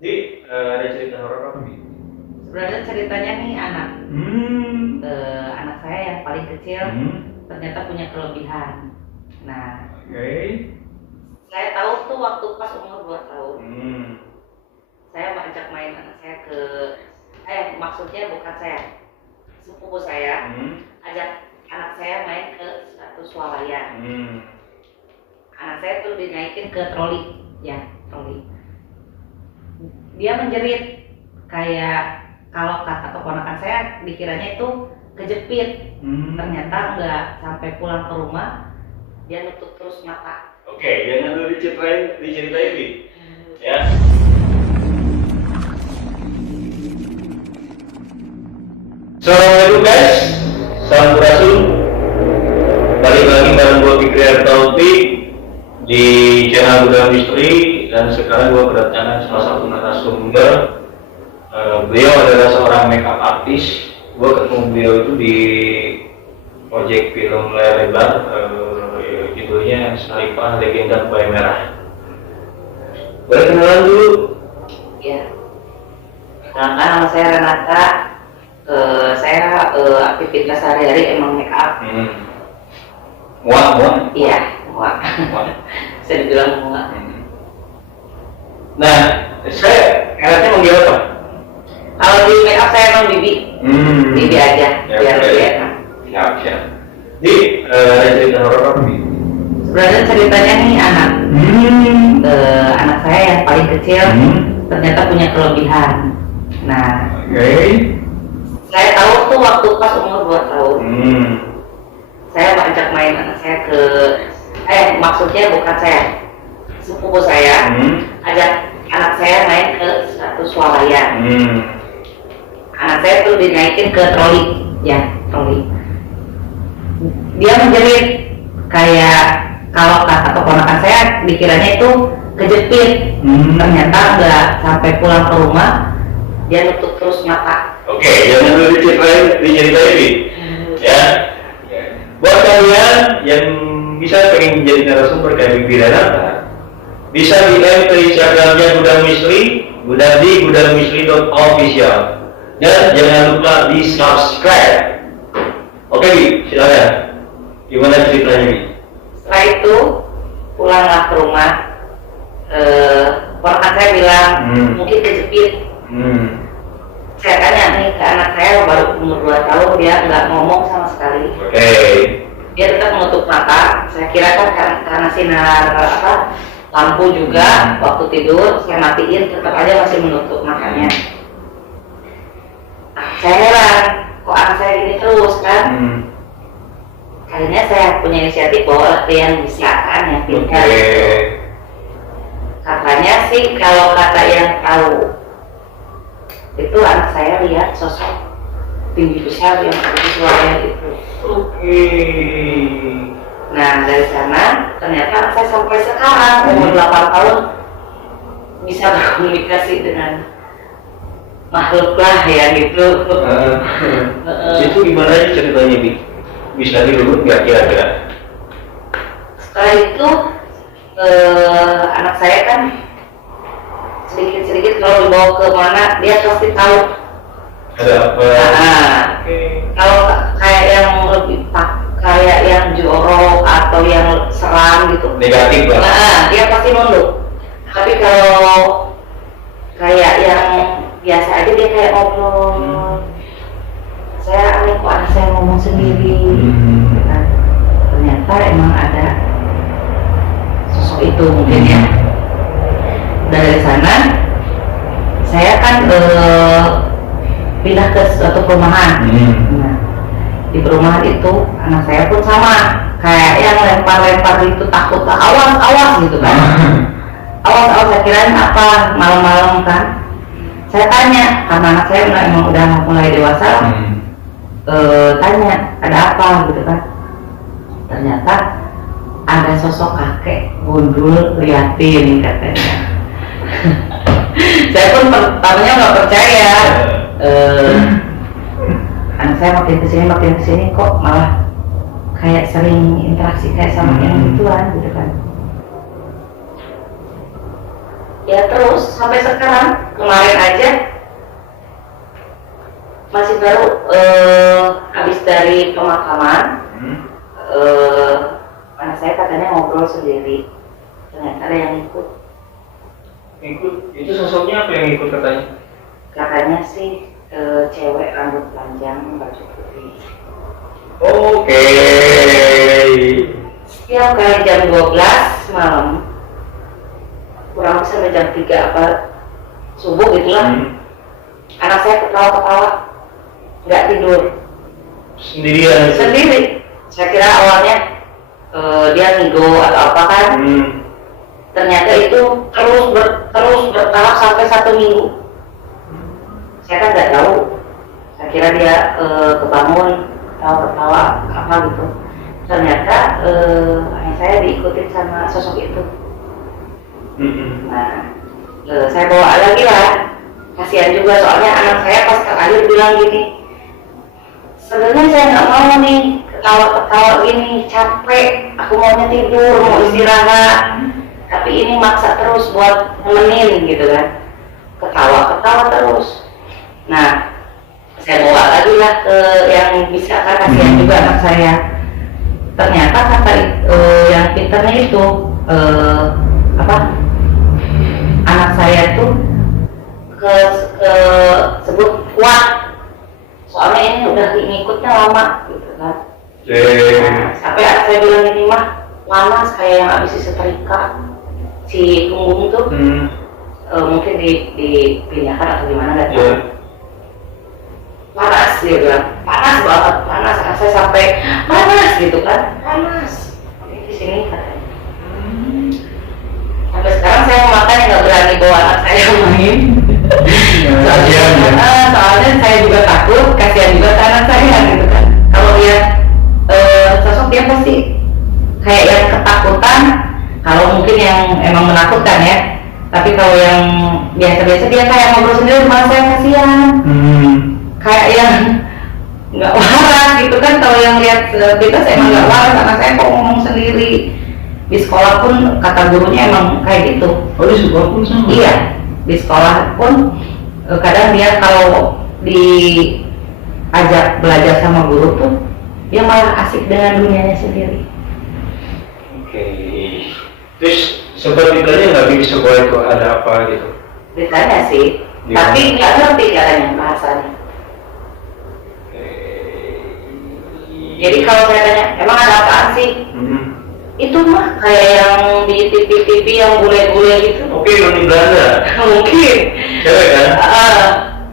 Ada cerita horor apa nih? Sebenarnya ceritanya nih anak saya yang paling kecil ternyata punya kelebihan. Nah, Oke. saya tahu tuh waktu pas umur 2 tahun. Hmm. Saya ajak main anak saya maksudnya bukan saya, sepupu saya ajak anak saya main ke satu swalayan. Anak saya tuh dinaikin ke troli. Dia menjerit kayak, kalau kata keponakan saya dikiranya itu kejepit. Ternyata enggak, sampai pulang ke rumah dia nutup terus mata. Oke, jangan dulu diceritain Bi. Ya. Assalamualaikum guys, salam balik lagi bareng gue Fikri Taufik di channel Gudang Misteri, dan sekarang gue kedatangan salah satu narasumber. Beliau adalah seorang makeup artist. Gue ketemu beliau itu di proyek film layar lebar, judulnya Sarifah Legenda Kuai Merah. Boleh kenalan dulu? Ya. Nah, nama saya Renata. Saya aktivitas sehari-hari emang make up. Muak. Iya, muak. Bisa dibilang muak. Nah, saya enaknya manggil apa? Kalau di make up saya emang Bibi. Bibi aja, biar lebih enak. Siap. Jadi, ada cerita horor apa nih? Sebenarnya ceritanya nih anak saya yang paling kecil ternyata punya kelebihan. Nah, Oke. saya tahu tuh waktu pas umur 2 tahun. Saya ajak main anak saya maksudnya bukan saya, sepupu saya ajak anak saya main ke satu swalayan. Anak saya tuh dinaikin ke troli. Dia menjerit kayak, kalau kata keponakan saya dikiranya itu kejepit. Ternyata enggak, sampai pulang ke rumah dia nutup terus mata. Oke, jangan dulu diceritain Bi. Ya. Buat kalian yang bisa pengen menjadi narasumber kayak Bibi Renata, bisa DM ke Instagramnya Gudang Misteri, gudangmisteri.official, dan jangan lupa di subscribe. Oke Bi, silakan. Gimana ceritanya Bi? Setelah itu pulanglah ke rumah. Keponakan saya bilang mungkin kejepit. Saya tanya nih ke anak saya, baru umur 2 tahun, dia nggak ngomong sama sekali. Oke. Dia tetap menutup mata. Saya kira kan karena sinar lampu juga waktu tidur saya matiin, tetap aja masih menutup matanya. Saya heran, kok anak saya gini terus kan? Akhirnya saya punya inisiatif bahwa yang bisa kan, yang pintar. Katanya sih, kalau kata yang tahu itu, anak saya lihat sosok tinggi besar yang ada di suaranya itu. Oke. Nah, dari sana ternyata anak saya sampai sekarang umur 8 tahun bisa berkomunikasi dengan makhluk lah ya gitu. Itu gimana aja ceritanya Bi? Bisa dirunut nggak kira-kira? Setelah itu anak saya kan sedikit-sedikit kalau dibawa ke mana dia pasti tahu. Ada apa? Kalau kayak yang lebih kayak yang jorok atau yang seram gitu, Negatif lah. dia pasti nunduk. Tapi kalau kayak yang biasa aja dia kayak ngobrol. Saya aneh, kok anak saya ngomong sendiri. Nah, ternyata emang ada sosok itu mungkin ya. Dari sana saya kan pindah ke suatu perumahan. Nah, di perumahan itu anak saya pun sama kayak yang lempar-lempar itu, takut, awas gitu kan. Awas saya kirain apa, malam-malam kan. Saya tanya, karena anak saya emang udah mulai dewasa, tanya ada apa gitu kan. Ternyata ada sosok kakek gundul liatin katanya. Saya pun pertamanya nggak percaya. Anak saya makin kesini kok malah kayak sering interaksi kayak sama yang gituan gitu kan. ya terus sampai sekarang. Kemarin aja masih baru habis dari pemakaman. Anak saya katanya ngobrol sendiri, ternyata ada yang ikut. Itu sosoknya apa yang ikut katanya? Katanya sih cewek rambut panjang baju putih. Oke. Setiap kali jam 12 malam, kurang lebih sampai jam 3 apa subuh gitulah, anak saya ketawa-ketawa, nggak tidur. Sendirian? Sendiri. Saya kira awalnya dia ngigo atau apa kan. Ternyata itu terus bertahap sampai 1 minggu. Saya kan nggak tahu. Saya kira dia kebangun, ketawa apa gitu. Ternyata ayah saya diikutin sama sosok itu. Nah, saya bawa lagi lah. Kasihan juga soalnya anak saya pas akhir bilang gini, sebenarnya saya nggak mau nih ketawa-ketawa gini, capek. Aku maunya tidur, mau istirahat. Tapi ini maksa terus buat nemenin gitu kan, ketawa terus. Nah, saya bawa lagi lah ke yang bisa kan, kasihan juga anak saya. Ternyata kata yang pinternya itu anak saya tuh ke sebut kuat, soalnya ini udah ngikutnya lama gitu kan. Nah, sampai anak saya bilang ini mah panas kayak yang habis disetrika. Si punggung tuh mungkin dipindahkan atau gimana nggak tahu. Panas dia bilang, panas banget, panas. Saya sampai panas gitu kan, panas. Ini di sini katanya. Sampai sekarang saya mau makan yang nggak berani bawa anak saya main. Soalnya saya juga takut, kasihan juga ke anak saya gitu kan. Kalau lihat sosok dia pasti kayak yang ketakutan. Kalau mungkin yang emang menakutkan ya, tapi kalau yang biasa-biasa dia kayak ngobrol sendiri, malah saya kasihan. Kayak yang nggak waras gitu kan. Kalau yang lihat bebas emang nggak waras, anak saya kok ngomong sendiri. Di sekolah pun kata gurunya emang kayak gitu. Oh, di sekolah pun sama? Iya, di sekolah pun kadang dia kalau diajak belajar sama guru tuh dia malah asik dengan dunianya sendiri. Oke. Terus sempat ditanya nggak di sekolah itu ada apa gitu? Ditanya sih, tapi nggak ngerti katanya bahasanya. Jadi kalau saya tanya, emang ada apaan sih? Itu mah kayak yang di TV-TV yang bule-bule gitu. Oke, yang di Belanda? Mungkin. Cewek kan?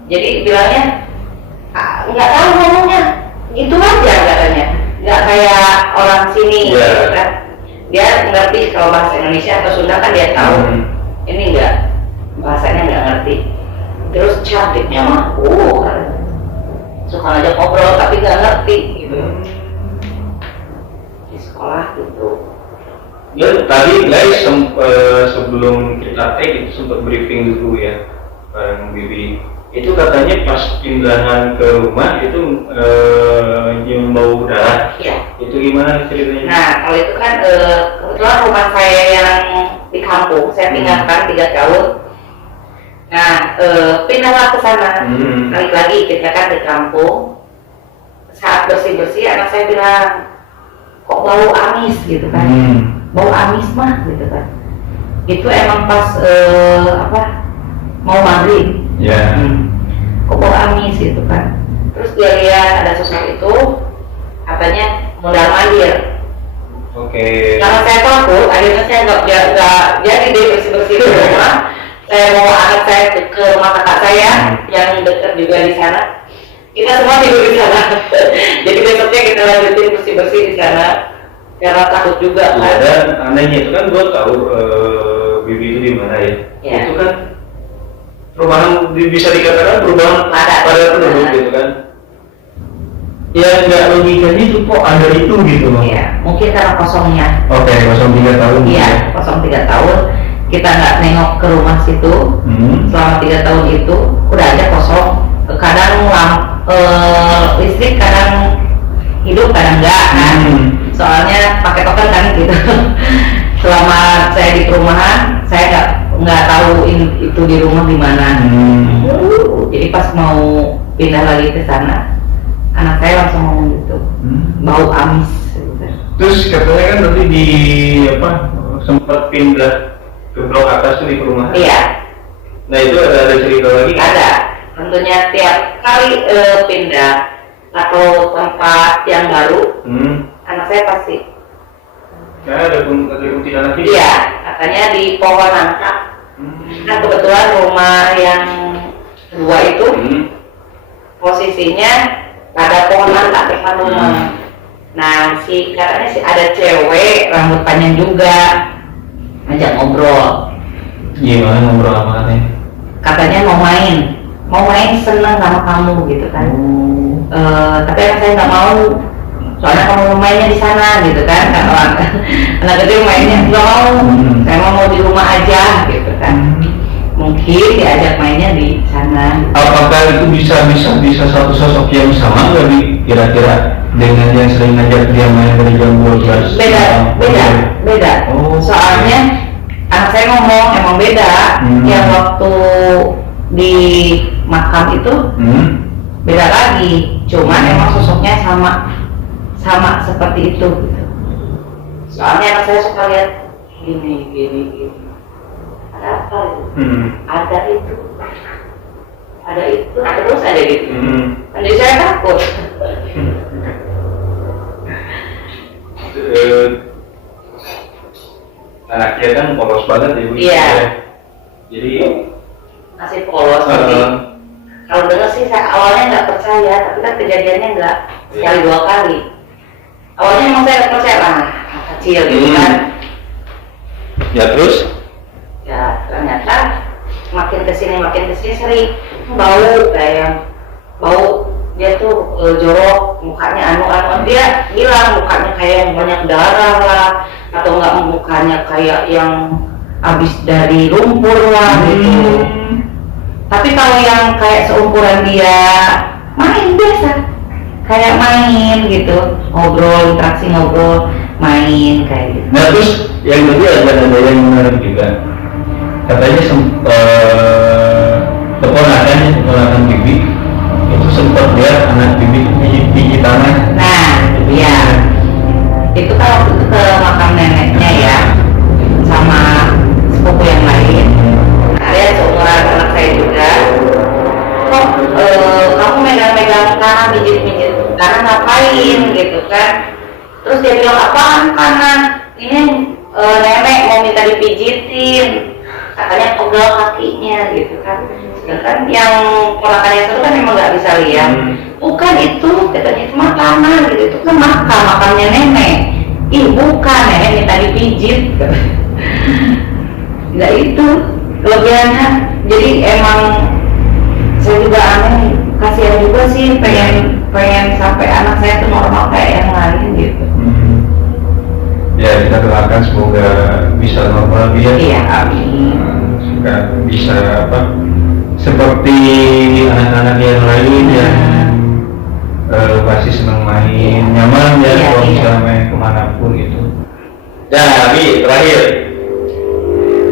Jadi bilangnya, nggak tahu ngomongnya, itu aja katanya. Nggak kayak orang sini gitu kan. Dia ngerti kalau bahasa Indonesia atau Sunda kan dia tahu. Ini enggak, bahasanya nggak ngerti. Terus cantiknya mah, suka ngajak ngobrol tapi nggak ngerti gitu. Di sekolah gitu. Ya tadi guys sebelum kita take itu sempat briefing dulu ya bareng Bibi. Itu katanya pas pindahan ke rumah itu nyium bau darah. Iya. Itu gimana ceritanya? Nah, kalau itu kan kebetulan rumah saya yang di kampung, saya tinggalkan 3 tahun. Nah, pindahlah ke sana. Balik lagi kita kan di kampung. Saat bersih-bersih anak saya bilang, kok bau amis gitu kan. Bau amis mah gitu kan. Itu emang pas mau maghrib. Ya. Kok bau amis gitu kan. Terus dia lihat ada sosok itu, katanya modal mandir. Oke. Karena saya takut, akhirnya saya nggak jadi deh bersih-bersih di rumah. Saya bawa anak saya ke rumah kakak saya yang dekat juga di sana. Kita semua tidur di sana. Jadi besoknya kita lanjutin bersih-bersih di sana. Karena takut juga kan. Dan anehnya itu kan gue tahu Bibi itu di mana ya. Itu kan perubahan bisa dikatakan perubahan pada penduduk gitu kan. Ya nggak logikanya itu kok ada itu gitu loh. Iya, mungkin karena kosongnya. Oke, 03 tahun. Iya, 03 tahun. Kita nggak nengok ke rumah situ selama 3 tahun itu udah aja kosong. Kadang listrik kadang hidup kadang enggak kan. Soalnya pakai token kan gitu. Selama saya di perumahan saya nggak tahu itu di rumah di mana. Jadi pas mau pindah lagi ke sana, anak saya langsung ngomong gitu, bau amis. Gitu. Terus katanya kan nanti di apa sempat pindah ke blok atas tuh di perumahan. Iya. Nah itu ada cerita lagi? Ada. Tentunya tiap kali pindah atau tempat yang baru, anak saya pasti. Ya ada kuntilanak lagi. Iya, katanya di pohon nangka. Nah kebetulan rumah yang kedua itu posisinya ada pohon nangka depan rumah. Nah katanya sih ada cewek rambut panjang juga ngajak ngobrol. Gimana ngobrol apa nih? Katanya mau main seneng sama kamu gitu kan. Tapi anak saya nggak mau, soalnya kamu mainnya di sana gitu kan. Anak kecil mainnya nggak mau, saya mau di rumah aja gitu kan. Mungkin diajak mainnya di sana. Apakah itu bisa satu sosok yang sama nggak kira-kira dengan yang sering ngajak dia main dari jam 12? Beda. Soalnya anak saya ngomong emang beda. Yang waktu di makam itu beda lagi. Cuman emang sosoknya sama seperti itu. Gitu. Soalnya anak saya suka lihat gini. Ada apa itu? Ada itu terus ada gitu. Jadi saya takut. Anaknya kan polos banget ya Bu. Iya. Jadi masih polos. Kalau dengar sih saya awalnya nggak percaya, tapi kan kejadiannya nggak sekali dua kali. Awalnya emang saya nggak percaya lah, kecil gitu kan. Ya terus? Ya ternyata makin kesini sering bau kayak bau. Dia tuh jorok, mukanya anu dia bilang mukanya kayak yang banyak darah lah, atau enggak mukanya kayak yang habis dari lumpur lah gitu. Tapi kalau yang kayak seumuran dia main biasa, kayak main gitu, interaksi ngobrol, main kayak gitu. Nah terus yang kedua ada yang menarik juga, katanya keponakan bibi itu sempat lihat anak bibi pijit tangan. Nah, iya. Itu kan waktu itu ke makam neneknya ya, sama sepupu yang lain. Ada seumuran anak saya juga. Kok kamu megang-megang tangan, pijit-pijit tangan ngapain gitu kan? Terus dia bilang apaan kanan? Ini nenek mau minta dipijitin. Katanya pegel kakinya gitu kan. Sedangkan yang ponakannya itu kan memang nggak bisa lihat. Bukan itu, katanya itu makanan gitu, itu kan makamnya nenek. Ih bukan, nenek minta dipijit. Nggak itu kelebihannya. Jadi emang saya juga aneh, kasihan juga sih pengen sampai anak saya tuh normal kayak yang lain gitu. Ya kita doakan semoga bisa normal dia. Iya, amin. Bisa seperti anak-anak yang lain yang pasti senang main, nyaman ya kalau bisa main kemanapun gitu. Nah, Abi, terakhir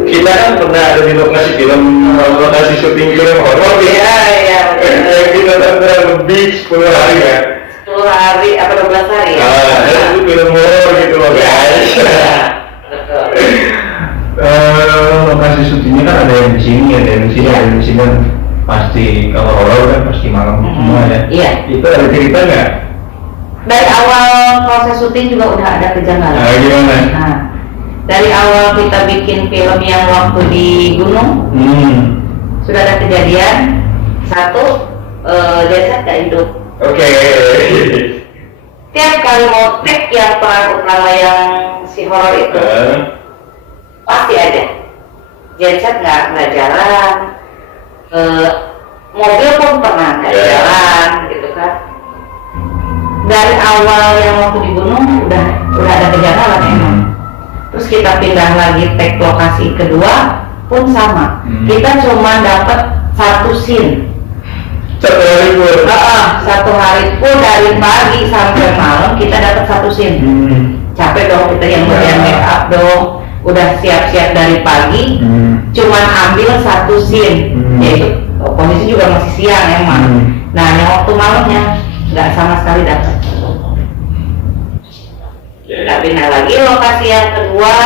kita kan pernah ada di lokasi syuting film horor ya. Iya. Kita tonton lebih 10 hari ya. 10 hari apa 12 hari ya? Itu film horor gitu loh guys. Lokasi syutingnya kan ada yang di sini, ada yang di sini kan pasti kalau horor kan pasti malam semua ya. Iya. Itu ada cerita nggak? Dari awal proses syuting juga udah ada kejanggalan. Nah, gimana? Nah, dari awal kita bikin film yang waktu di gunung, sudah ada kejadian. Satu, desa nggak hidup. Oke. Tiap kali mau take yang peran utama yang si horor itu, pasti ada. Genset nggak jalan, mobil pun pernah nggak jalan, gitu kan. Dari awal yang waktu di gunung udah ada kejanggalan emang. Terus kita pindah lagi take lokasi kedua pun sama. Kita cuma dapat satu scene. Satu hari pun dari pagi sampai malam kita dapat satu scene. Capek dong kita yang bagian make up dong, udah siap-siap dari pagi, cuman ambil satu scene, yaitu posisi juga masih siang emang. Nah, yang waktu malamnya nggak sama sekali dapat. Nggak pindah lagi lokasi yang kedua,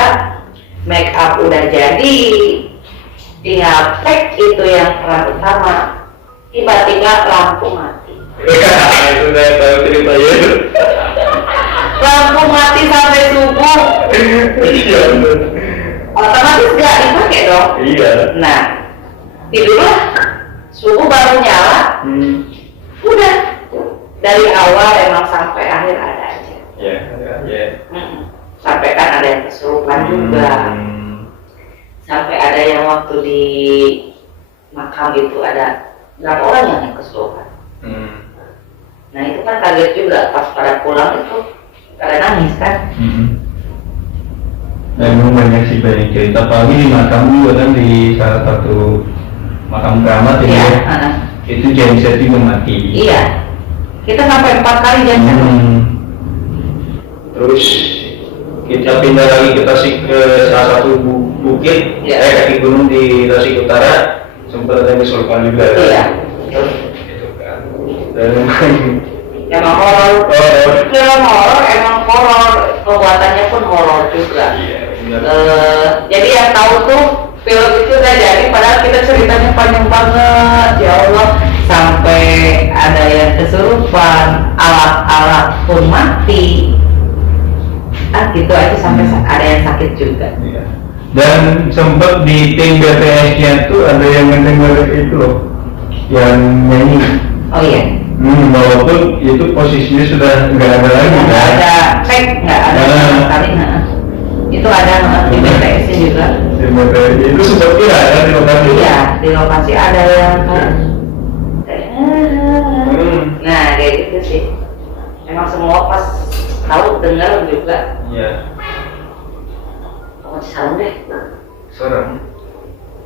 make up udah jadi, tinggal tag itu yang peran utama, tiba-tiba lampu mati. Itu saya tahu cerita ya. Lampu mati sampai subuh. Iya. Otomatis nggak dipakai dong. Iya. Nah, tidurlah, subuh baru nyala. Udah, dari awal emang sampai akhir ada aja. Iya. Sampai kan ada yang kesurupan juga. Sampai ada yang waktu di makam itu ada berapa orang yang kesurupan. Nah itu kan kaget juga pas pada pulang itu pada nangis kan. Nah, memang banyak sih banyak cerita, apalagi di makam juga kan, di salah satu makam keramat Iya. Itu genset juga mati. Iya. Kita sampai 4 kali genset. Terus kita pindah lagi ke Tasik ke salah satu bukit, kaki gunung di Tasik Utara, sempat ada kesurupan juga. Iya. Gitu kan. Dan Emang horor. Film horor emang horor, pembuatannya pun horor juga. Jadi yang tahu tuh film itu udah jadi, padahal kita ceritanya panjang banget, ya Allah, sampai ada yang kesurupan, alat-alat pun mati. Gitu aja sampai ada yang sakit juga. Dan sempat di tim BTS-nya tuh ada yang mendengar itu loh, yang nyanyi. Oh iya. Walaupun itu posisinya sudah nggak ada lagi. Nggak ada fake, nggak ada sama sekali. Itu ada di BTS juga. Di BTS itu sempat ada di lokasi. Iya, di lokasi ada yang nah kayak gitu sih. Emang semua pas tahu dengar juga. Iya. Oh, serem deh. Serem.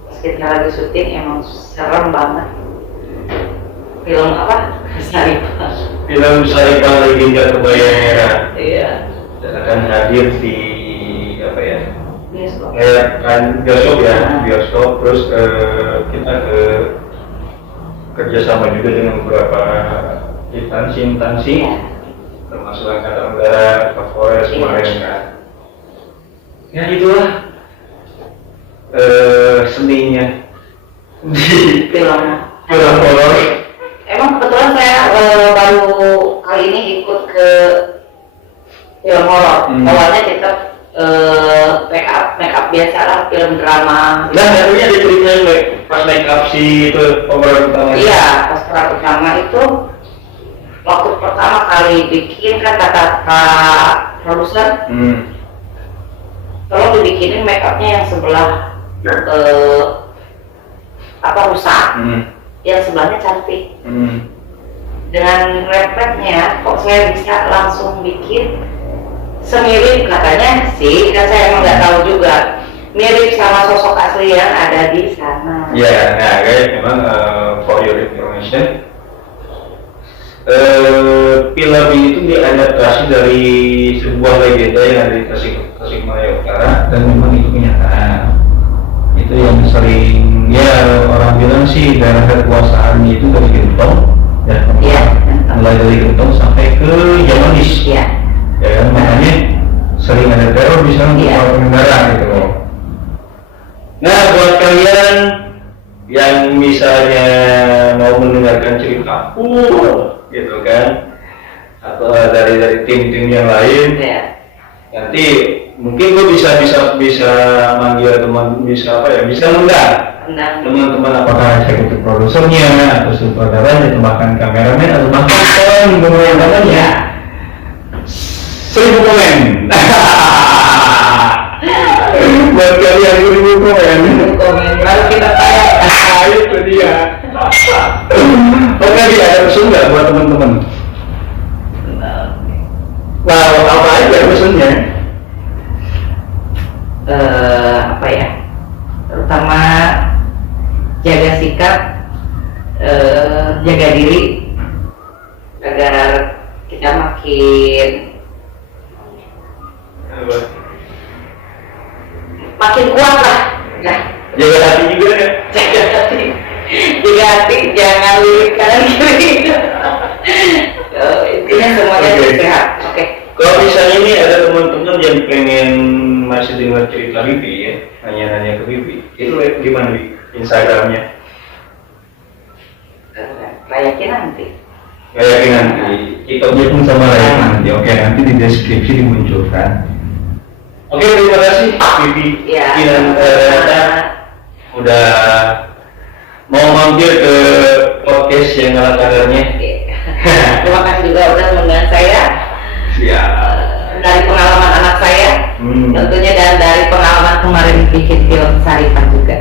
Pas kita lagi syuting emang serem banget. Film apa? Saripah. Film Saripah Legenda Kebaya Merah. Iya. Dan akan hadir di apa ya? Bioskop. Kan bioskop ya, bioskop. Terus kita kerjasama juga dengan beberapa instansi, termasuk Angkatan Udara, Kapolres kemarin kan. Ya itulah seninya di Film horor. Emang kebetulan saya baru kali ini ikut ke film horor. Awalnya kita make up biasa lah, film drama. Nah, barunya diceritain pas make up si itu pemeran utama. Iya, pas peran utama itu waktu pertama kali bikin kan kata produser, tolong dibikinin make upnya yang sebelah rusak. Yang sebelahnya cantik. Dengan refleksnya kok saya bisa langsung bikin semirip, katanya sih, kan saya emang nggak tahu juga, mirip sama sosok asli yang ada di sana. Ya, nah guys, memang for your information, film ini itu diadaptasi dari sebuah legenda yang ada di Tasikmalaya Utara, Dan memang itu kenyataan. Itu yang sering ya orang bilang sih, daerah kekuasaannya itu dari Gentong ya, mulai dari Gentong sampai ke Jamanis. Iya. Ya kan, makanya sering ada teror di sana untuk para pengendara gitu loh. Nah, buat kalian yang misalnya mau mendengarkan cerita gitu kan, atau dari tim-tim yang lain, nanti mungkin gue bisa manggil teman, bisa undang teman-teman, apakah eksekutif produsernya atau sutradaranya atau bahkan kameramen atau bahkan pembuatannya. 1000 komen. Buat kalian 1000 komen. Lalu kita tayang. Itu dia. Oke, ada pesan nggak buat teman-teman? Nah, apa aja pesannya? Apa ya? Terutama jaga sikap, jaga diri agar kita makin makin kuat lah. Nah, Jaga hati juga kan? jaga hati, jangan lirik kanan kiri. Intinya semuanya Oke. sehat. Oke. Kalau misalnya ini ada teman-teman yang pengen masih dengar cerita Bibi ya, nanya-nanya ke Bibi, itu gimana Bi? Instagramnya? Rayakin nanti. Kayak nanti TikToknya pun sama layak nanti. Oke, nanti di deskripsi dimunculkan. Oke, terima kasih Bibi Ya. Kinan Renata udah mau mampir ke podcast yang ala kadarnya. Oke. Terima kasih juga udah mengundang saya. Siap. Dari pengalaman anak saya, tentunya, dan dari pengalaman kemarin bikin film Sarifan juga.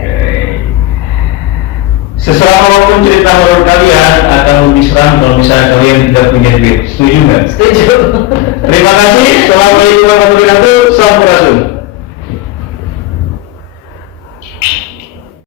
Seseram apapun cerita horor kalian akan lebih seram kalau misalnya kalian tidak punya duit. Setuju nggak? Setuju. Terima kasih. Assalamualaikum warahmatullahi wabarakatuh. Salam Rasul.